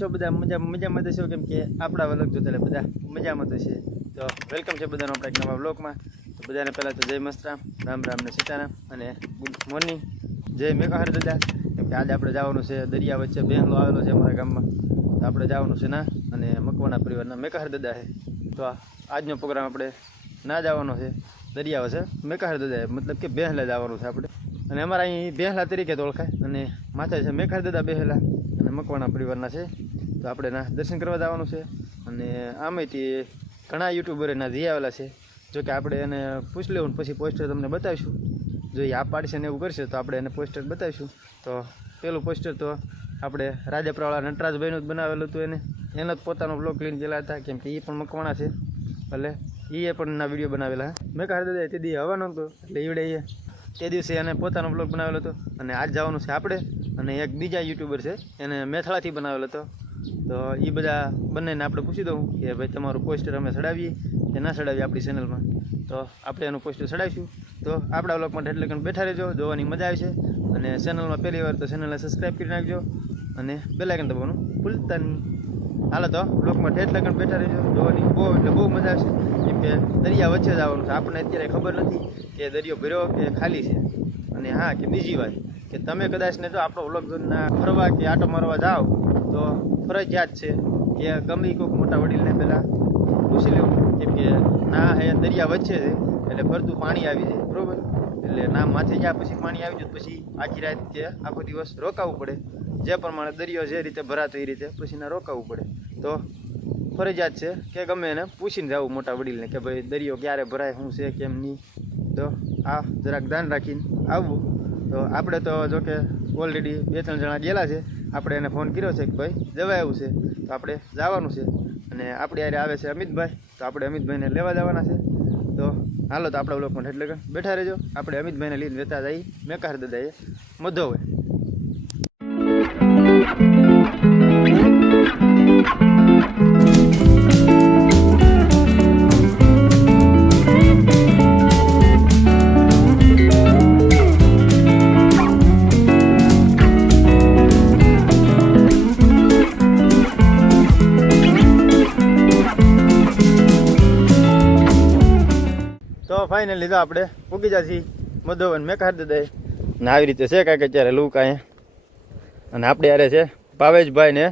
છો બધા? મજા મજામાં તો છો? કેમ કે આપણા વલગ જોતા એટલે બધા મજામાં તો છે. તો વેલકમ છે બધાનો આપણા એક નવા બ્લોગમાં તો બધાને પહેલાં તો જય મસ્તરામ, રામ રામ ને સીતારામ અને ગુડ મોર્નિંગ જય મેઘાહર દાદા. કેમ કે આજે આપણે જવાનું છે દરિયા વચ્ચે બહેનો આવેલો છે અમારા ગામમાં. તો આપણે જવાનું છે ના, અને મકવાના પરિવારના મેઘાહર દાદા છે તો આજનો પ્રોગ્રામ આપણે ના જવાનો છે, દરિયા વચ્ચે. મેઘાહર દાદા મતલબ કે બેહલા જવાનું છે આપણે. અને અમારા અહીં બેહલા તરીકે તો ઓળખાય. અને માથા છે મેઘાર દાદા બેહલા અને મકવાણા પરિવારના છે. તો આપણે ના, દર્શન કરવા જવાનું છે. અને આમેથી ઘણા યુટ્યુબર એના જઈ આવેલા છે. જો કે આપણે એને પૂછ લેવું પછી પોસ્ટર તમને બતાવીશું. જો એ આ પાડશે ને એવું કરશે તો આપણે એને પોસ્ટર બતાવીશું. તો પેલું પોસ્ટર તો આપણે રાજાપ્રાવાળા નટરાજભાઈનું જ બનાવેલું હતું એને. એનો જ પોતાનો બ્લોગ લઈને ગયેલા હતા, કેમ કે એ પણ મકવાણા છે. એટલે એ પણ ના વીડિયો બનાવેલા. મેં કહા દાદા, તે દી હવાનો હતો. એટલે ઈવડે એ તે દિવસે એને પોતાનો બ્લોગ બનાવેલો હતો. અને આજ જવાનું છે આપણે. અને એક બીજા યુટ્યુબર છે, એને મેથળાથી બનાવેલો હતો. તો એ બધા બંનેને આપણે પૂછી દઉં કે ભાઈ તમારું પોસ્ટર અમે ચડાવીએ કે ના ચડાવીએ આપણી ચેનલમાં તો આપણે એનું પોસ્ટર ચડાવીશું. તો આપણા બ્લોગ માટે એટલે કે બેઠા રહેજો, જોવાની મજા આવે છે અને ચેનલમાં પહેલી વાર તો ચેનલને સબસ્ક્રાઈબ કરી નાખજો. અને બેલાઇકન દબાવવાનું ભૂલતા નહીં. હાલો તો બ્લોકમાં ઠેઠ લગન બેઠા રહેજો, જોવાની બહુ એટલે બહુ મજા આવશે. કેમ કે દરિયા વચ્ચે જ આવવાનું છે. આપણને અત્યારે ખબર નથી કે દરિયો ભર્યો કે ખાલી છે. અને હા, કે બીજી વાત, કે તમે કદાચ ને જો આપણો વ્લોગ ફરવા કે આટો મારવા જાઓ તો ફરજિયાત છે કે ગમે કોઈક મોટા વડીલને પહેલાં પૂછી લેવું. કેમ કે ના હે દરિયા વચ્ચે છે, એટલે ભરતું પાણી આવી જાય. બરાબર? એટલે ના, માથે જ્યાં પછી પાણી આવી જાય પછી આખી રાત કે આખો દિવસ રોકાવું પડે. જે પ્રમાણે દરિયો જે રીતે ભરાતો એ રીતે પછી ના રોકાવું પડે. તો ફરજિયાત છે કે ગમે એને પૂછીને જવું મોટા વડીલને કે ભાઈ, દરિયો ક્યારે ભરાય? શું છે? કેમ નહીં તો આ જરાક ધ્યાન રાખીને આવવું તો આપણે તો જો કે ઓલરેડી બે ત્રણ જણા ગયેલા છે. આપણે એને ફોન કર્યો છે કે ભાઈ જવાય એવું છે. તો આપણે જવાનું છે. અને આપણી યારે આવે છે અમિતભાઈ. તો આપણે અમિતભાઈને લેવા જવાના છે. તો હાલો તો આપણા લોકો એટલે કે બેઠા રહેજો. આપણે અમિતભાઈને લઈને વેતા જઈએ. મેકાર દાદાએ મધો હોય. ફાઇનલી તો આપણે પૂગી જશી મધોવન મેં કાઢી દે ને આવી રીતે છે કાંઈક અત્યારે લુક અહીંયા. અને આપણે યારે છે ભાવેશભાઈ ને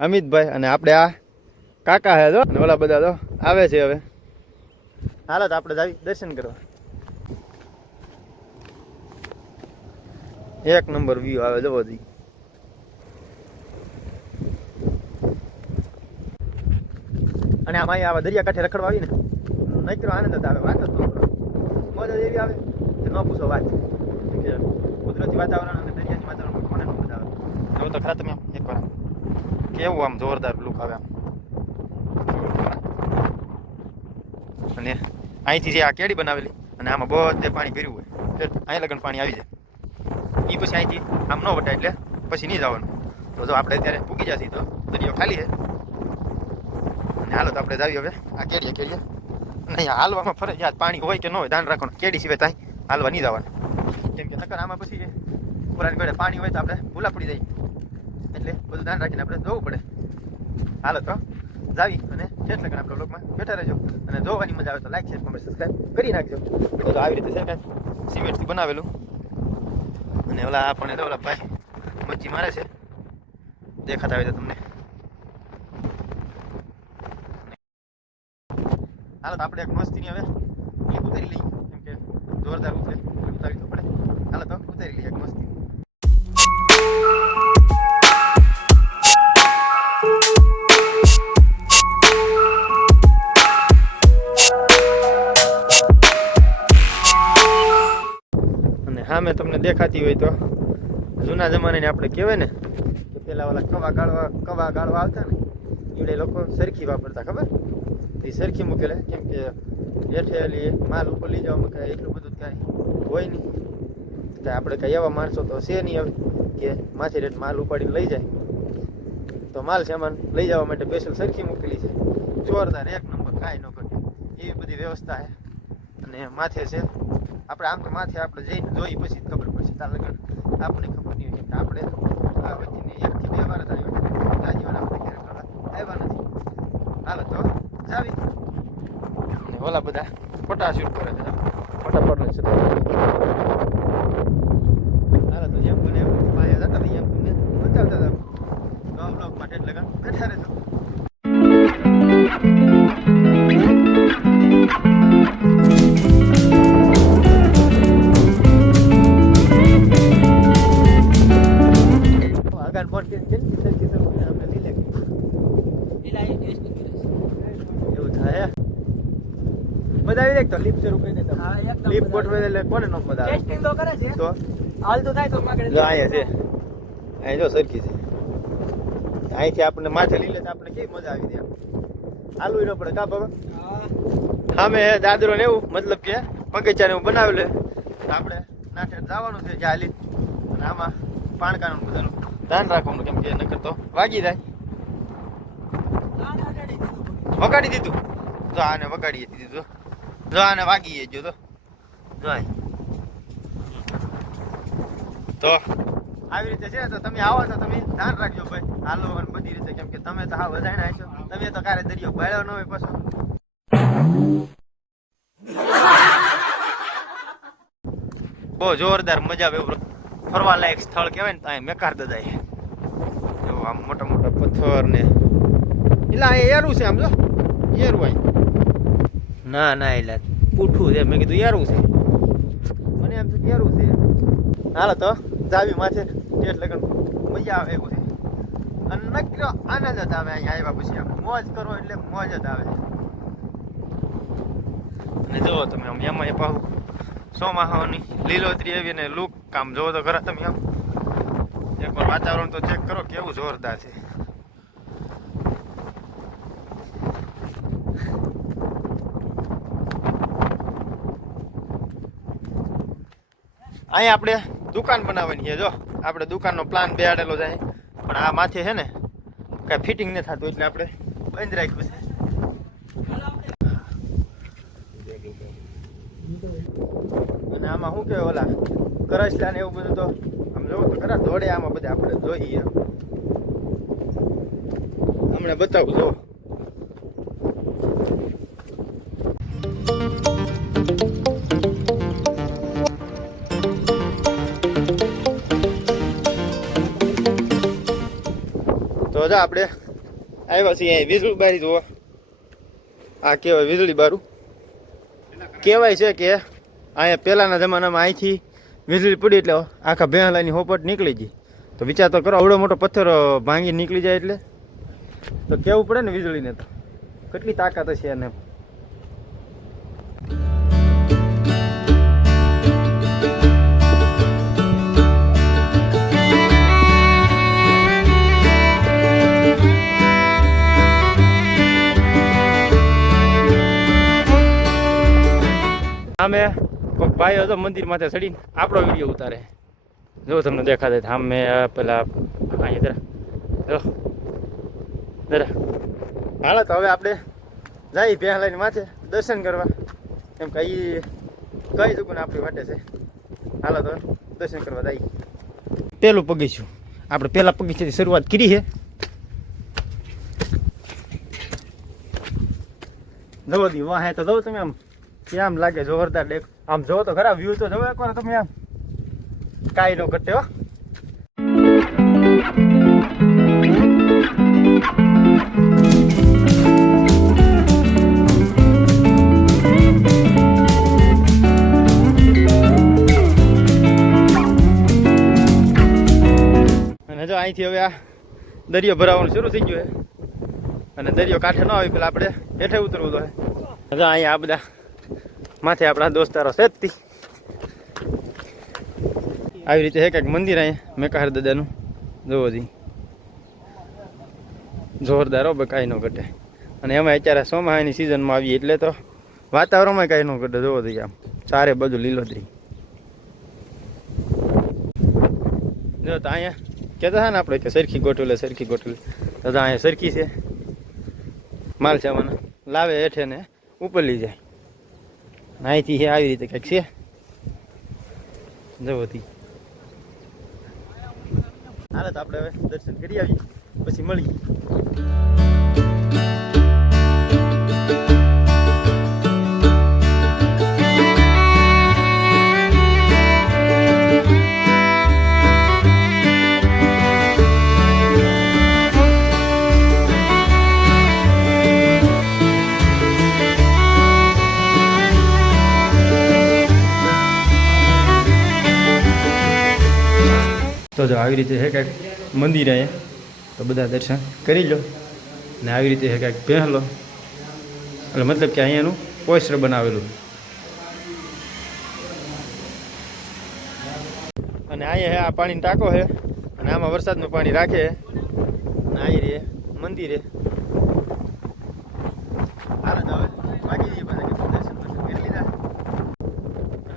અમિતભાઈ અને આપણે આ કાકા હે તો અને ઓલા બધા તો આવે છે હવે. હાલો તો આપણે જાવી દર્શન કરવા. એક નંબર વ્યૂ આવે છે બધી. અને આમાં આવા દરિયા કાંઠે રખડવા આવીને. નહીં આનંદ જ આવે. વાત જ મોજ એવી આવે. કે ન પૂછો વાત. કે કુદરતી વાતાવરણ અને દરિયાની વાતાવરણ કોને ન મજા આવે. જો તો ખરા તમે એક વાર કેવું આમ જોરદાર લુક આવે આમ. અને અહીંથી જે આ કેડી બનાવેલી, અને આમાં બધે પાણી ભર્યું હોય. અહીં લગન પાણી આવી જાય. એ પછી અહીંથી આમ ન વટાય એટલે પછી નહીં જવાનું. તો જો આપણે અત્યારે પૂગી જશે તો દરિયો ખાલી છે. અને હાલો તો આપણે જાવી હવે આ કેડીએ કેડીએ. નહીં હાલવામાં ફરજિયાત પાણી હોય કે ન હોય, ધ્યાન રાખવાનું. કેડી સિવાય ત્યાં હાલવા નહીં જવાનું. કેમ કે નકર આમાં પછી પુરાની ગળે પાણી હોય તો આપણે ભૂલા પડી જાય એટલે બધું ધ્યાન રાખીને આપણે જોવું પડે. હાલો તો, જાવી અને ઠેઠ લગન આપણે લોકમાં બેઠા રહેજો. અને જોવાની મજા આવે તો લાઈક શેર કમેન્ટ સબસ્ક્રાઈબ કરી નાખજો. તો આવી રીતે છે કાંઈ સિમેન્ટથી બનાવેલું. અને ઓલા આપણે તો ઓલા ભાઈ મચ્છી મારે છે. દેખાતા હોય તો તમને. હાલો તો આપણે એક મસ્તીની હવે ક્લિપ ઉતારી લઈએ. કેમ કે જોરદાર ઉતરે. ઉતારી તો પડે. હાલ તો ઉતારી લઈએ એક મસ્તી. હા, મેં તમને દેખાતી હોય તો જૂના જમાનાની આપણે કહેવાય ને કે પેલા ઓલા કવા ગાળવા કવા ગાળવા આવતા ને એવડે લોકો સરખી વાપરતા, ખબર? એ સરખી મૂકેલા કેમ કે બેઠેલી માલ ઉપર લઈ જવામાં કાંઈ એટલું બધું કાંઈ હોય નહીં. કાંઈ આપણે કાંઈ એવા માણસો તો છે નહીં હવે કે માથે રેટ માલ ઉપાડીને લઈ જાય. તો માલ સામાન લઈ જવા માટે સ્પેશિયલ સરખી મૂકેલી છે. જોરદાર એક નંબર કાંઈ ન ઘટે. એવી બધી વ્યવસ્થા છે. અને માથે છે. આપણે આમ તો માથે આપણે જઈને જોઈ પછી ખબર પડશે. તાર લગન આપણને ખબર નહીં હોય. આપણે આ વચ્ચેની એકથી બે વાર જ આવ્યા. ત્યાંજી વાર આપણે ક્યારે આવ્યા નથી. હાલો તો. ને ઓલા બધા ફોટા શૂટ કરે છે. ફોટા બતાવી દે તો લીપ શરૂ કરી દે હા, એકદમ લીપ બતાવી ગોઠવે એટલે કોને નો બતાવે ટેસ્ટિંગ તો કરે છે. તો? હાલતું થાય તો માગડે જો અહીંયા છે. અહીં જો સરખી છે. અહીંથી આપણને માથે લઈ લે તો આપણે કેવી મજા આવી જાય. હાલવું ન પડે કા બાબા? સામે દાદરો ને એવું મતલબ કે બગીચાને એવું બનાવેલું. આપણે નાઠે જવાનું છે હાલી અને આમાં પાણકાનું ને બધાનું. ધ્યાન રાખવાનું કેમ કે નકર તો વાગી જાય. વગાડી દીધું. જો આને વગાડી દીધું. જો આને વાગી જજો તો. જો અહીં. તો આવી રીતે છે તો તમે આવો તો તમે ધ્યાન રાખજો ભાઈ. હાલો અને બધી રીતે કેમ કે તમે તો હા વધારે છો. તમે તો કારે દરિયો ભાડ્યો ન હોય પાછો. બહુ જોરદાર મજા આવે એવું ફરવા લાયક સ્થળ કહેવાય ને ત્યાં મેકાર દદાય. જો આમ મોટા મોટા પથ્થર ને એટલે આ એરું છે આમ જો? એરું આય. ના ના એટલે પૂઠું છે. મેં કીધું એરું છે. મને એમ થયું યારું છે. હાલો તો, જાવી માથે. ટેટ લગન મજા આવે એવું છે. અને નકરો આનંદ જ આવે અહીંયા આવ્યા પછી આમ. મોજ કરો એટલે મોજ જ આવે. અને જુઓ તમે આમ એમાં એ પાહું ચોમાસાની લીલોતરી એવી ને લુક કામ જોવો તો ખરા તમે આમ. એકવાર વાતાવરણ તો ચેક કરો, કેવું જોરદાર છે. અહીંયા આપણે દુકાન બનાવવાની છે, જો. આપણે દુકાનનો પ્લાન બેહાડેલો છે પણ આ માથે છે ને, કાંઈ ફિટિંગ નથી થતું, એટલે આપણે બંધ રાખ્યું છે. અને આમાં શું કહેવાય ઓલા, કરસલા ને એવું બધું તો, આમ જોવો તો ખરા, દોડે આમાં બધા આપણે જોઈએ. હમણાં બતાવું, જો. તો જા આપણે આવ્યા છીએ અહીં વીજળી બારી જુઓ આ કહેવાય વીજળી બારું કહેવાય છે કે અહીંયા પહેલાંના જમાનામાં અહીંથી વીજળી પડી એટલે આખા ભેહલાની હોપટ નીકળી ગઈ. તો વિચાર તો કરો, આવડો મોટો પથ્થર ભાંગી નીકળી જાય એટલે. તો કેવું પડે ને વીજળીને તો. કેટલી તાકાત હશે એને. કોઈક ભાઈ હતો મંદિર માથે ચડીને આપણો વીડિયો ઉતારે. જો તમને દેખાતા થાય આમે મેં પેલા અહીંયા જરા જરા. હાલો, તો હવે આપણે જઈએ લઈને માથે દર્શન કરવા. એમ કઈ કઈ દુકાન આપણી માટે છે. હાલો, તો દર્શન કરવા જઈએ. પેલું પગીચું આપણે પેલા પગીચાથી શરૂઆત કરી છે. જવો દી, વાહે તો જવું તમે આમ કેમ લાગે જોરદાર દેખ. આમ જો તો ખરા વ્યૂ તો જોવો એકવાર તમે આમ. કાંઈ નો ઘટે હો. અને જો અહીંથી હવે આ દરિયો ભરાવાનું શરૂ થઈ ગયું છે. અને દરિયો કાંઠે ન આવી પેલા આપણે હેઠે ઉતરવું તો અહીંયા આ બધા માથે આપણા દોસ્તારો છે આવી રીતે છે કંઈક મંદિર અહીંયા મેકાહર દાદાનું. જોવો જી. જોરદાર હો કાંઈ ન ઘટે. અને એમાં અત્યારે સોમાહાની સિઝનમાં આવીએ એટલે તો વાતાવરણમાં કાંઈ ન ઘટે. જોવો જોઈએ આમ. ચારે બધું લીલોતરી. જો તો અહીંયા કહેતા હતા ને આપણે કે સરખી ગોઠવેલે સરખી ગોઠવેલે. તો અહીંયા સરખી છે. માલ સામાન લાવે હેઠે ને ઉપર લઈ જાય. માહિતી છે આવી રીતે કંઈક છે. જવતી હાલે તો આપણે હવે દર્શન કરી આવીએ. પછી મળીએ. તો જો આવી રીતે છે કાંઈક મંદિર અહીંયા, તો બધા દર્શન કરી લો. ને આવી રીતે છે કાંઈક પહેલો. એટલે મતલબ કે અહીંયાનું પોસ્ટર બનાવેલું. અને અહીંયા હે, આ પાણીનો ટાંકો છે અને આમાં વરસાદનું પાણી રાખે અને અહીં રે મંદિરે.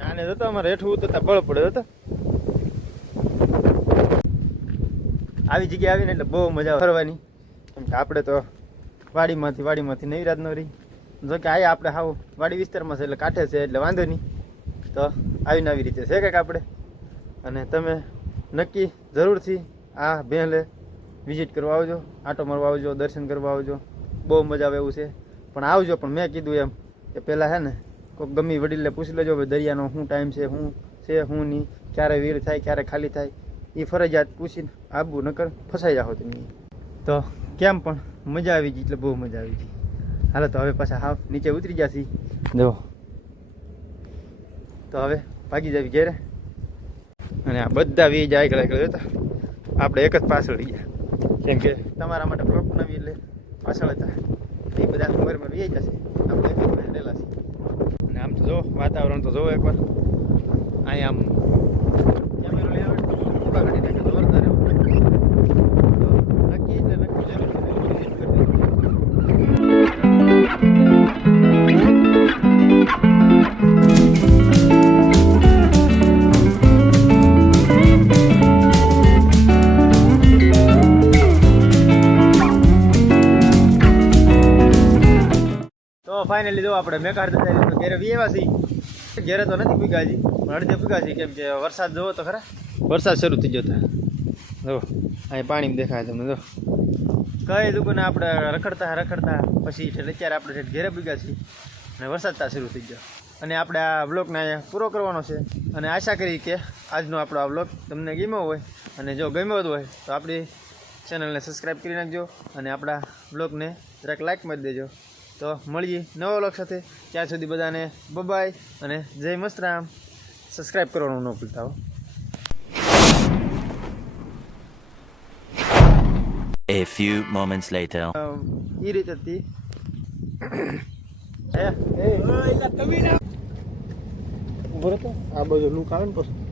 આને જતો અમારે હેઠું ઉતરતા બળ પડે હતો આવી જગ્યાએ આવીને એટલે બહુ મજા ફરવાની. કેમ કે આપણે તો વાડીમાંથી વાડીમાંથી નવી રાત રહી. જો કે આયા આપણે હાવ વાડી વિસ્તારમાં છે એટલે કાંઠે છે એટલે વાંધો નહીં. તો આવીને આવી રીતે છે કંઈક આપણે. અને તમે નક્કી જરૂરથી આ ભેલે વિઝિટ કરવા આવજો, આટો મારવા આવજો, દર્શન કરવા આવજો. બહુ મજા આવે એવું છે. પણ આવજો, પણ મેં કીધું એમ કે પહેલાં છે ને કોઈક ગમી વડીલને પૂછી લેજો, ભાઈ દરિયાનો શું ટાઈમ છે શું છે શું નહીં, ક્યારે વીર થાય, ક્યારે ખાલી થાય. એ ફરજિયાત પૂછીને આબુ નકર ફસાઈ જાઓ તમે. તો કેમ પણ મજા આવી ગઈ એટલે બહુ મજા આવી ગઈ. હાલો તો હવે પાછા હાફ નીચે ઉતરી ગયા છીએ જો. તો હવે ભાગી જાવી ઘેરે. અને આ બધા વી જાય આગળ આગળ જતા. આપણે એક જ પાછળ ગયા. કેમ કે તમારા માટે બ્લોક બનાવી એટલે પાછળ હતા. એ બધા ઉંમરમાં રહી જશે આપણે એક જ રહેલા છીએ અને આમ તો જો વાતાવરણ તો જોવો એકવાર. અહીંયા આમ એવું. તો નક્કી એટલે નક્કી. તો ફાઇનલી જો આપણે મેં દાદા ઘેરે વી છીએ ઘેરે તો નથી પણ અડધે ભૂગા છીએ કેમ કે વરસાદ જોવો તો ખરા. વરસાદ શરૂ થઈ જતા જો અહીં પાણી દેખાય તમને જો. કઈ દુકાને આપણે રખડતા રખડતા પછી એટલે અત્યારે આપણે ઘેરે ભૂગા છીએ. અને વરસાદ તા શરૂ થઈ ગયો. અને આપણે આ વ્લોગને અહીંયા પૂરો કરવાનો છે. અને આશા કરી કે આજનો આપણો આ વ્લોગ તમને ગમ્યો હોય. અને જો ગમ્યો જ હોય તો આપણી ચેનલને સબસ્ક્રાઈબ કરી નાખજો. અને આપણા બ્લોગને જરાક લાઈક મારી દેજો. તો મળીએ નવા વ્લોગ સાથે. ત્યાં સુધી બધાને બબાય અને જય મસ્તરામ સબસ્ક્રાઈબ કરવાનું ન ભૂલતા હો A few moments later. એ રીતે હતી એ તમે ના રહેતો આ બધું લુક આવે ને પછી